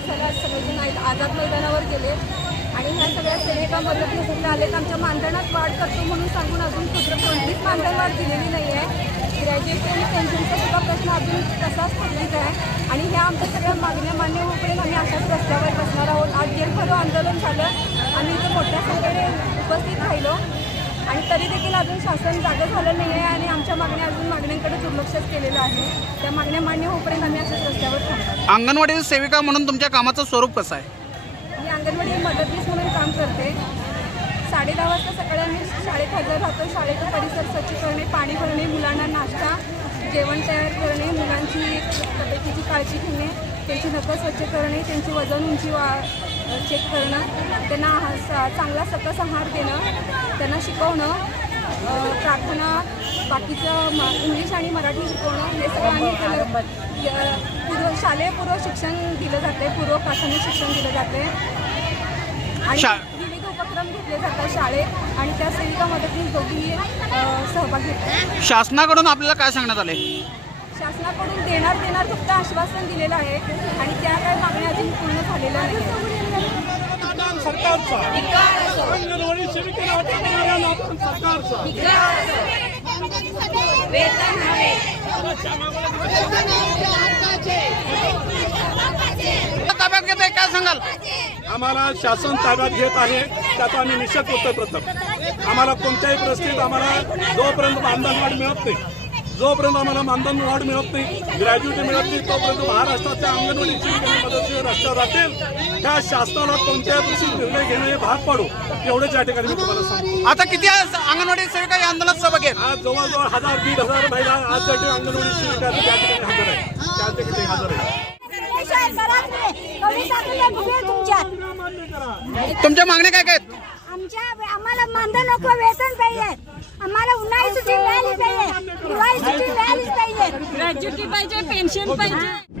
झाले आज सगळेजण आहेत आझाद मैदानावर गेले आणि ह्या सगळ्या सेविका मदतीसाठी आलेत. आमच्या मानधनात वाढ करतो म्हणून सांगून अजून कुठं कोणतीच मानधन वाढ दिलेली नाही आहे ग्रॅज्युएशन पेन्शनचा सुद्धा प्रश्न अजून तसाच पडलेला आहे. आणि ह्या आमच्या सगळ्या मागण्या मान्य होईपर्यंत आम्ही अशाच रस्त्यावर बसणार आहोत. आज जेलभरो आंदोलन झालं. आम्ही इथं मोठ्या संख्येने उपस्थित राहिलो. आणि तरी देखील अजून शासन जागं झालं नाही आहे आणि आमच्या मागण्या अजून मागण्यांकडे दुर्लक्षच केलेलं आहे. त्या मागण्या मान्य होईपर्यंत आम्ही अशाच रस्त्यावर थांबणार अंगणवाडी सेविका म्हणून तुमच्या कामाचं स्वरूप कसं आहे? मी अंगणवाडी मदतनीस म्हणून काम करते. साडे दहा वाजता सकाळी आम्ही शाळेत हजर राहतो. शाळेचा परिसर स्वच्छ करणे पाणी भरणे मुलांना नाश्ता जेवण तयार करणे मुलांची तब्येतीची काळजी घेणे त्यांची नखं स्वच्छ करणे त्यांची वजन उंची वा चेक करणं त्यांना चांगला सकस आहार देणं त्यांना शिकवणं प्रार्थना बाकीचं म इंग्लिश आणि मराठी शिकवणं हे सगळं आम्ही पूर्व शालेय पूर्व शिक्षण दिलं जाते पूर्व प्राथमिक शिक्षण दिलं जाते. आणि उपक्रम घेतले जातात शाळेत आणि त्या सेविका मदतीने दोघी अ, सहभाग घेतात शासनाकडून आपल्याला काय सांगण्यात आले शासनाकडून देणार देणार फक्त आश्वासन दिलेलं आहे आणि त्या काही मागण्या अजून पूर्ण झालेल्या ताब्यात घेत आहे काय सांगाल? आम्हाला शासन ताब्यात घेत आहे. त्याचा आम्ही निषेध करतोय प्रथम. आम्हाला कोणत्याही परिस्थितीत आम्हाला जोपर्यंत मानधन वाढ मिळत नाही जोपर्यंत आम्हाला मानधन वाढ मिळत नाही ग्रॅज्युएटी मिळत नाही तोपर्यंत महाराष्ट्राच्या अंगणवाडी रस्त्यावर राहतील. त्या शासनाला कोणत्याही परिस्थितीत निर्णय घेणं हे भाग पाडू. एवढेच या ठिकाणी मी तुम्हाला सांगतो. आता किती अंगणवाडी सेविका या आंदोलनात सहभाग आहेत? आज जवळजवळ हजार दीड हजार महिला आज त्या अंगणवाडी सेविका ठिकाणी हजर आहे त्या ठिकाणी हजर आहे तुमच्या मागण्या काय काय आहेत? आमच्या आम्हाला मानधन नको वेतन पाहिजे. आम्हाला उन्हाळी सुट्टी मिळाली पाहिजे. हिवाळी सुट्टी मिळालीच पाहिजे. ग्रॅज्युटी पाहिजे पेन्शन पाहिजे.